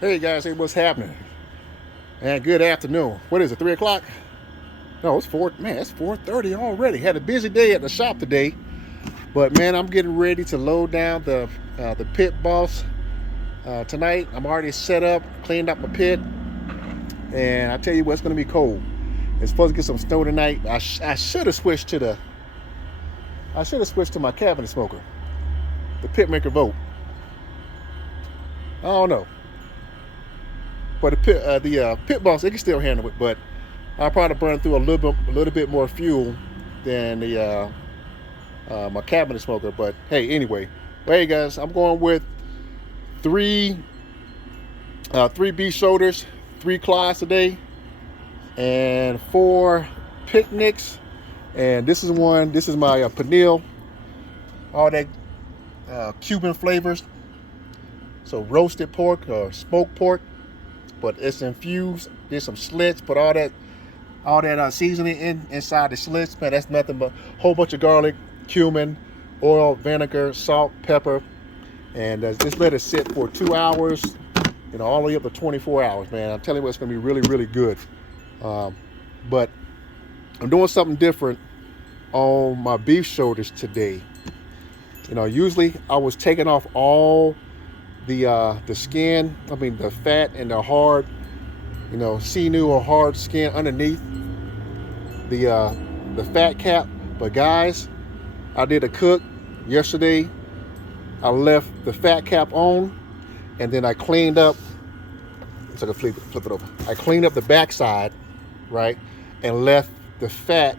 Hey guys, hey, what's happening? And good afternoon. What is it, 3 o'clock? No, it's 4, man, it's 4:30 already. Had a busy day at the shop today. But man, I'm getting ready to load down the pit boss tonight. I'm already set up, cleaned up my pit. And I tell you what, it's gonna be cold. It's supposed to get some snow tonight. I should have switched to my cabinet smoker. The pit maker vote. I don't know. But the pit boss, they can still handle it, but I'll probably burn through a little bit more fuel than the my cabinet smoker. But hey, anyway, hey guys, I'm going with three beef shoulders, 3 claws today, and 4 picnics. And this is my panille, all that Cuban flavors. So roasted pork or smoked pork, but it's infused. There's some slits, put all that seasoning inside the slits. Man, that's nothing but a whole bunch of garlic, cumin, oil, vinegar, salt, pepper, and just let it sit for 2 hours. You know, all the way up to 24 hours, man. I'm telling you, it's gonna be really, really good. But I'm doing something different on my beef shoulders today. You know, usually I was taking off all the skin, I mean the fat and the hard, you know, sinew or hard skin underneath the fat cap. But guys, I did a cook yesterday. I left the fat cap on, and then I cleaned up. So I can flip it over. I cleaned up the backside, right, and left the fat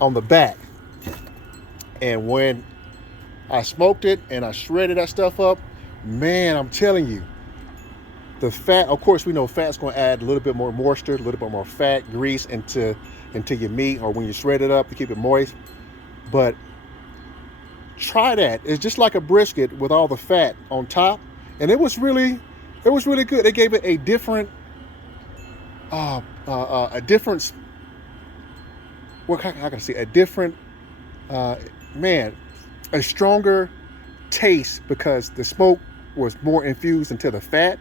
on the back. And when I smoked it and I shredded that stuff up, man, I'm telling you, the fat, of course, we know fat's going to add a little bit more moisture, a little bit more fat, grease into your meat, or when you shred it up to keep it moist. But try that. It's just like a brisket with all the fat on top, and it was really good. They gave it a different what how can I say, a different man, a stronger taste, because the smoke was more infused into the fat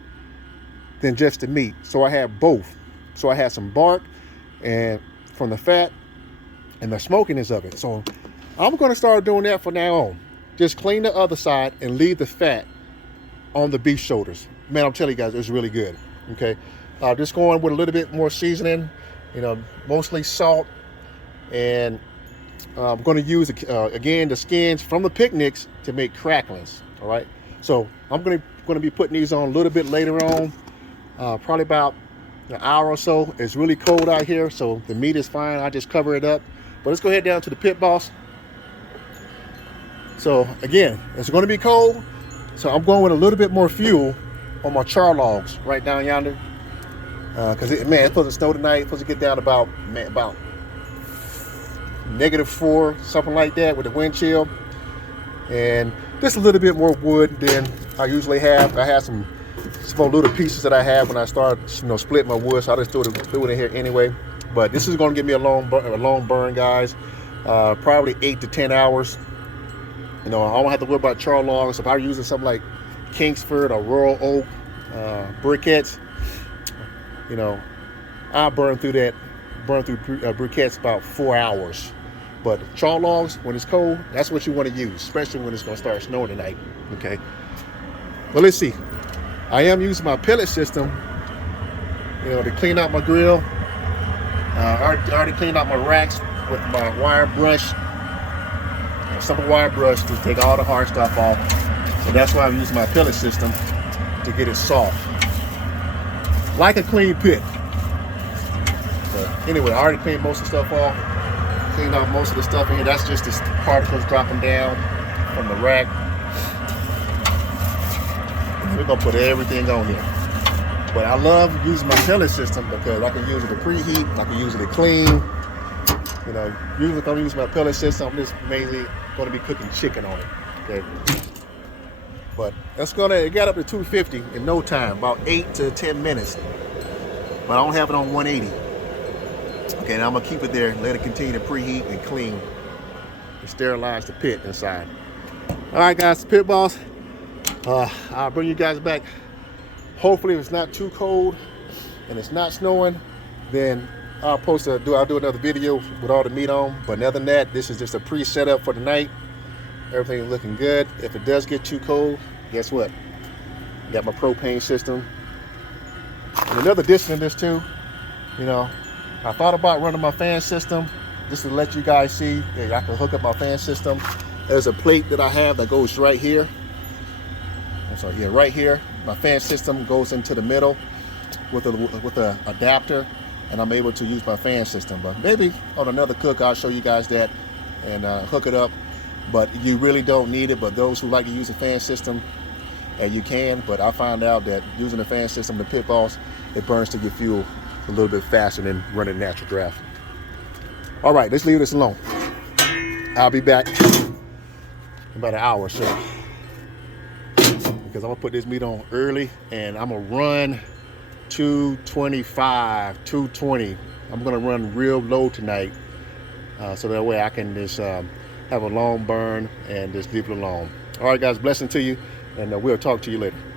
than just the meat. So I had both. So I had some bark and from the fat and the smokiness of it. So I'm going to start doing that from now on. Just clean the other side and leave the fat on the beef shoulders. Man, I'm telling you guys, it's really good. Okay, just going with a little bit more seasoning. You know, mostly salt, and I'm going to use again the skins from the picnics to make cracklings. All right, so I'm going to be putting these on a little bit later on, probably about an hour or so. It's really cold out here, so the meat is fine. I just cover it up. But let's go ahead down to the pit boss. So again, it's going to be cold, so I'm going with a little bit more fuel on my char logs right down yonder, because it's supposed to snow tonight. It's supposed to get down about -4, something like that, with the wind chill, and just a little bit more wood than I usually have. I have some small little pieces that I have when I start, splitting my wood, so I just threw it in here anyway. But this is going to give me a long burn, guys. Probably 8 to 10 hours. You know, I don't have to worry about char logs. If I'm using something like Kingsford or Royal Oak briquettes, you know, I burn through briquettes about 4 hours. But char logs, when it's cold, that's what you want to use, especially when it's going to start snowing tonight. Okay. Well, let's see. I am using my pellet system, you know, to clean out my grill. I already cleaned out my racks with my wire brush. Simple wire brush to take all the hard stuff off. So that's why I'm using my pellet system, to get it soft, like a clean pit. So anyway, I already cleaned most of the stuff off. Cleaned out most of the stuff in here. That's just the particles dropping down from the rack. We're gonna put everything on here. But I love using my pellet system because I can use it to preheat, I can use it to clean. You know, usually if I'm using my pellet system, I'm just mainly going to be cooking chicken on it. Okay. But it got up to 250 in no time, about 8 to 10 minutes. But I don't have it on 180. Okay, now I'm gonna keep it there, let it continue to preheat and clean and sterilize the pit inside. All right, guys, Pitboss. I'll bring you guys back. Hopefully, if it's not too cold and it's not snowing, then I'll do another video with all the meat on. But other than that, this is just a pre-setup for the night. Everything looking good. If it does get too cold, guess what? Got my propane system. And another addition to this too, you know, I thought about running my fan system just to let you guys see that I can hook up my fan system. There's a plate that I have that goes right here. I'm sorry, yeah, right here. My fan system goes into the middle with a adapter, and I'm able to use my fan system. But maybe on another cook, I'll show you guys that and hook it up. But you really don't need it. But those who like to use a fan system, you can. But I found out that using the fan system, the Pitboss, it burns to your fuel a little bit faster than running natural draft. All right, let's leave this alone. I'll be back in about an hour or so, because I'm gonna put this meat on early and I'm gonna run 225, 220. I'm gonna run real low tonight, so that way I can just have a long burn and just leave it alone. All right, guys, blessing to you, and we'll talk to you later.